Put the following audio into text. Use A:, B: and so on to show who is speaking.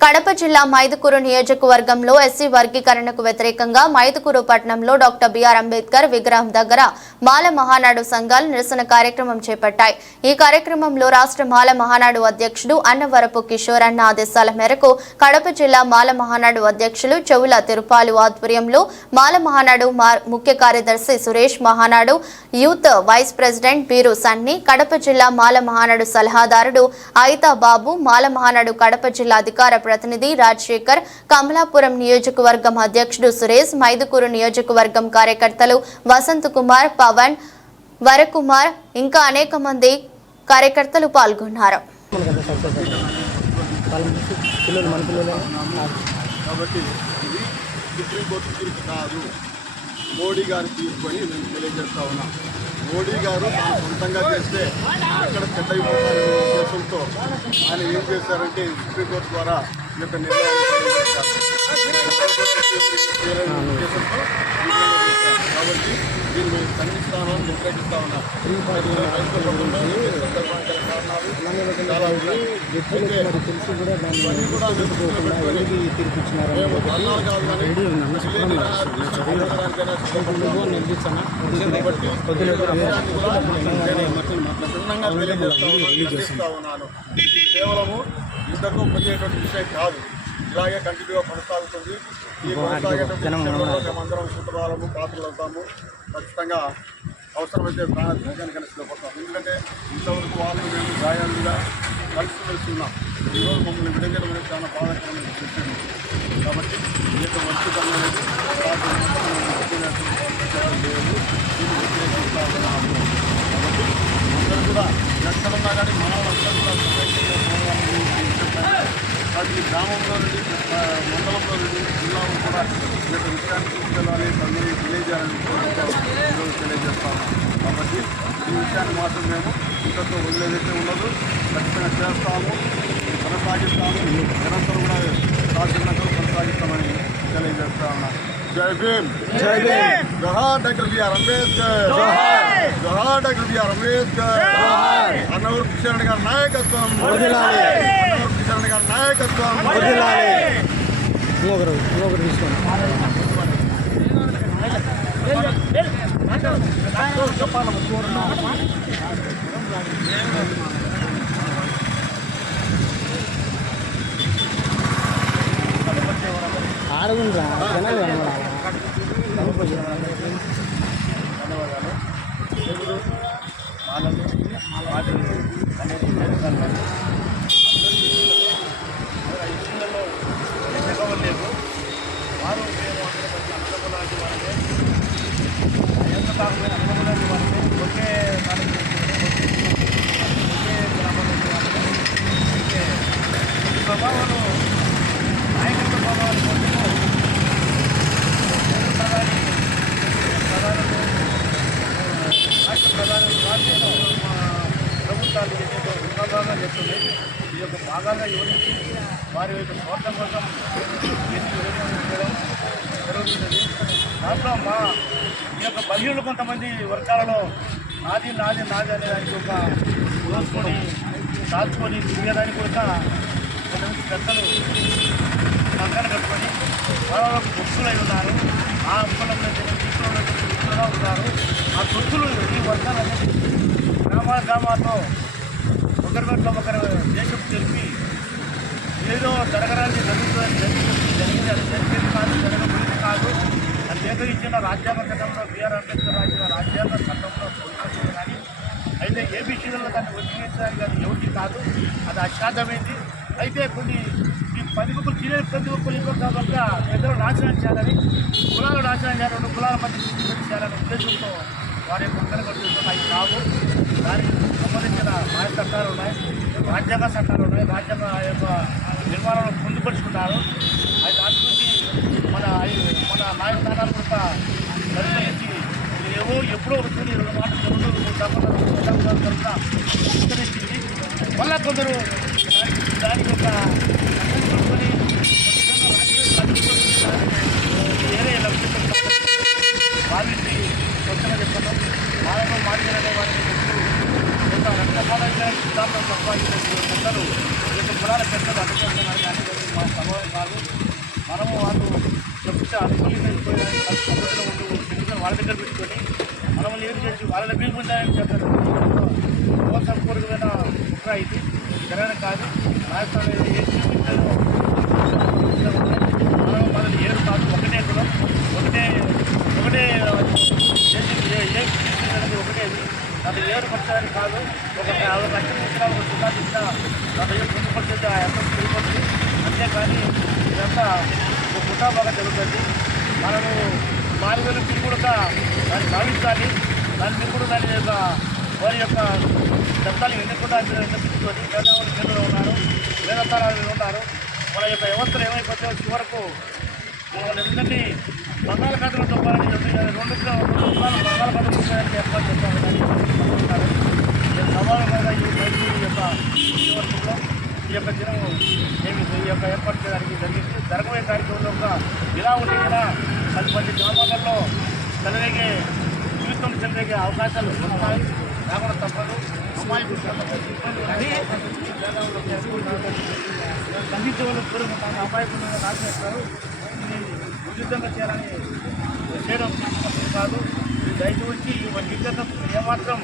A: కడప జిల్లా మైదుకూరు నియోజకవర్గంలో ఎస్సీ వర్గీకరణకు వ్యతిరేకంగా మైదుకూరు పట్టణంలో డాక్టర్ బిఆర్ అంబేద్కర్ విగ్రహం దగ్గర మాల మహానాడు సంఘాలు నిరసన కార్యక్రమం చేపట్టాయి. ఈ కార్యక్రమంలో రాష్ట్ర మాల మహానాడు అధ్యక్షుడు అన్నవరపు కిషోర్ అన్న ఆదేశాల మేరకు కడప జిల్లా మాల మహానాడు అధ్యక్షులు చెవుల తిరుపాలు ఆధ్వర్యంలో మాల మహానాడు ముఖ్య కార్యదర్శి Suresh Mahanadu youth vice president Beeru Sunny Kadapa జిల్లా మాల మహానాడు సలహాదారుడు అయితా బాబు మాల మహానాడు కడప జిల్లా అధికార ప్రతినిధి రాజశేఖర్ కమలాపురం నియోజకవర్గం అధ్యక్షుడు సురేష్ మైదుకూరు నియోజకవర్గం కార్యకర్తలు వసంత్ కుమార్ పవన్ వరకుమార్ ఇంకా అనేక మంది కార్యకర్తలు పాల్గొన్నారు.
B: కాబట్టి ఇది సుప్రీంకోర్టు తీర్పు కాదు. మోడీ గారి తీర్పు అని నేను తెలియజేస్తా ఉన్నా. మోడీ గారు తాను సొంతంగా చేస్తే ఎక్కడ చెడ్డైపోతారనే ఉద్దేశంతో ఆయన ఏం చేశారంటే సుప్రీంకోర్టు ద్వారా ఈ యొక్క నిర్ణయాన్ని కాబట్టి దీన్ని మేము వ్యతిరేకిస్తా ఉన్నా చాలా ఉన్నాయి.
C: తెలిసి కూడా
B: ఇవన్నీ మేము ధర్నాలు కాదు కానీ. కాబట్టి క్షుణ్ణంగా తెలియజేస్తా ఉన్నాను, కేవలము ఇంతకు పోయేటువంటి విషయం కాదు ఇలాగే కంటిన్యూగా కొనసాగుతుంది. ఈ కొనసాగేటువంటి మేమందరం కుటుంబాలము పాత్రలు అవుతాము ఖచ్చితంగా అవసరమైతే ప్రాణాత్మకానికి సిద్ధపడతాం. ఎందుకంటే ఇంతవరకు వాళ్ళు మేము గాయాలుగా కలిసి ఉన్నాం ఈరోజు మమ్మల్ని విడగడం అనేది చాలా బాధాకరమైన విషయం. కాబట్టి ఈ యొక్క ఉన్నాము. కాబట్టి అందరూ కూడా ఎక్కడున్నా కానీ మనం అందరూ కూడా అది ప్రతి గ్రామంలో నుండి మండలంలో నుండి జిల్లాలో కూడా ఈ విషయాన్ని తీసుకెళ్ళాలి. అందరికీ తెలియజేయాలని ఉద్దేశంతో ఈరోజు తెలియజేస్తాము. కాబట్టి ఈ విషయాన్ని మాత్రం మేము ఇంతతో వదిలేదైతే ఉండదు. ఖచ్చితంగా చేస్తాము. కొనసాగిస్తాము. నిరంతరం కూడా సాధ్యమైనంత కొనసాగిస్తామని తెలియజేస్తా ఉన్నాను. జై భీమ్ జై భీమ్ జోహార్ డాక్టర్ బిఆర్ అంబేద్కర్ జోహార్ జోహార్ డాక్టర్ బిఆర్ అంబేద్కర్ జోహార్ అన్నవరం కిషన్ గారి నాయకత్వం అన్నవరం కిషన్ గారి నాయకత్వం
C: ఇంకొకరు ఇంకొకరు తీసుకోండి ఆడగుండ్రా జనాలు
B: ధన్యవాదాలు. దేవుడు మానలు వాటిని అనేది నేర్చుకోవాలి ఈ ఇళ్ళలో ఎన్నికలు వారు మేము అందరం వారిని ఎంత కాకపోయినా అన్నదమ్ములాంటి వారిని ఒకే గ్రామంలో వారిని అయితే ఈ స్వభావాలు నాయకత్వ స్వభావాలు కోసము ప్రధాని ప్రధానులు రాష్ట్ర ప్రధానులు రాష్ట్రంలో మా ప్రభుత్వాలు భాగాలుగా విభాగాలుగా ఈ యొక్క భాగాలుగా యోచించి వారి యొక్క స్వార్థం కోసం ఎన్ని చేయడం జరుగుతున్నది దాంట్లో మా ఈ యొక్క బలీయులు కొంతమంది వర్గాలలో నాది నాది నాది అనే దానికి ఒక దోచుకొని దాచుకొని తిరిగేదానికి కూడా కొంతమంది పెద్దలు పక్కన కట్టుకొని వాళ్ళ గుర్తులై ఉన్నారు. ఆ కులంలో తొత్తులుగా ఉన్నారు. ఆ గుర్తులు ఈ వర్గాలన్నీ అనేది గ్రామాల గ్రామాల్లో ఒకరి పట్ల ఒకరు దేశం తెలిపి ఏదో జరగడానికి జరుగుతుందని జరిగింది జరిగింది అది జరిగేది కాదు జరగబోయేది కాదు. అది లేక రాజ్యాంగ చట్టంలో బిఆర్ అంబేద్కర్ రాసిన రాజ్యాంగ చట్టంలో పొందుతుంది కానీ అయితే ఏబీసీలలో దాన్ని వచ్చించడానికి అది ఎవరికి కాదు. అది అసాధ్యమైంది అయితే కొన్ని ఈ పది ముక్కలు తినే ప్రతి ఒక్కరు ఇంకొక కాబట్టి పెద్దలు నాశనం చేయాలని కులాలు నాశనం చేయాలని కులాల మధ్య చేయాలనే ఉద్దేశంతో వారి యొక్క ఒక్కరి అవి కావు. చట్టాలు ఉన్నాయి రాజ్యాంగ చట్టాలు ఉన్నాయి రాజ్యాంగ యొక్క నిర్మాణాలు పొందుపరుచుకున్నారు అది దాని గురించి మన మన నాయకులు కూడా పరిశీలించి ఏవో ఎప్పుడో వస్తుంది రెండు మాటలు జరుగుతుంది తప్పకుండా విస్తరించింది. మళ్ళా కొందరు దాని యొక్క వేరే లక్ష్యం భావించి స్వచ్ఛంగా చెప్తున్నాం వాళ్ళతో మాట్లాడే వారిని రక్తపాతం సిద్ధాంతం సంపాదించిన పెద్దలు ఈ యొక్క కులాల పెద్దలు అనుకుంటున్నారు కానీ మా ఎవరు కాదు మనము వాళ్ళు చెప్తే అనుకుని పద్ధతిలో ఉండి పెట్టుకొని వాళ్ళ దగ్గర పెట్టుకొని మనం ఏం చేసి వాళ్ళ దగ్గర పొందాలని చెప్పారు మోసపూర్వకమైన కుట్ర ఇది జరగని కాదు రాజస్థాన్ ఏ చూపించాలో మనం మొదటి ఏడు కాదు ఒకటే కులం ఒకటే ఒకటే దేశం ఏ ఏ దేశం అనేది ఒకటే అది అది ఏడు పక్షాలు కాదు ఒక యాభై లక్షల ఇచ్చినా ఒక సున్నా ఇచ్చినా నా ఏడు రెండు పరిస్థితి ఆ ఎంత తిరిగిపోతుంది అంతేకాని ఇదంతా ఒక కుటుంబాగా జరుగుతుంది. మనము మానవులు మీరు కూడా దాన్ని భావించాలి. దాన్ని మీరు కూడా దాని యొక్క వారి యొక్క శబ్దాలు ఎన్నుకుండా ఎన్నుకుంటుకొని వేదావులు ఉన్నారు వేదతారాలు ఉన్నారు. మన యొక్క వ్యవస్థలు ఏమైపోతే చివరకు మన ఎందుకంటే బంగాళాఖాతంలో తప్పాలని చెప్పి రెండు రెండు కులాలు బంగాళాఖాతం చూపించడానికి ఏర్పాటు చేస్తామని అనుకుంటున్నారు ఈ సవాలుగా ఈ రైతు యొక్క చివరిలో ఈ యొక్క దినం ఏమి ఈ యొక్క ఏర్పాటు చేయడానికి జరిగింది. జరగబోయే కార్యక్రమంలో ఒక ఇలా ఉంటే కూడా పది పది గ్రామాలలో చెలరేగే జీవితం చెలరేగే అవకాశాలు ఉంటాయి రాకుండా తప్పదు. అమ్మాయి అది ఖండించే వాళ్ళు దూరం నాశనం అమాయకులుగా ఉచితంగా చేయాలని చేయడం కాదు ఇది దయచేసి ఈ విద్యను ఏమాత్రం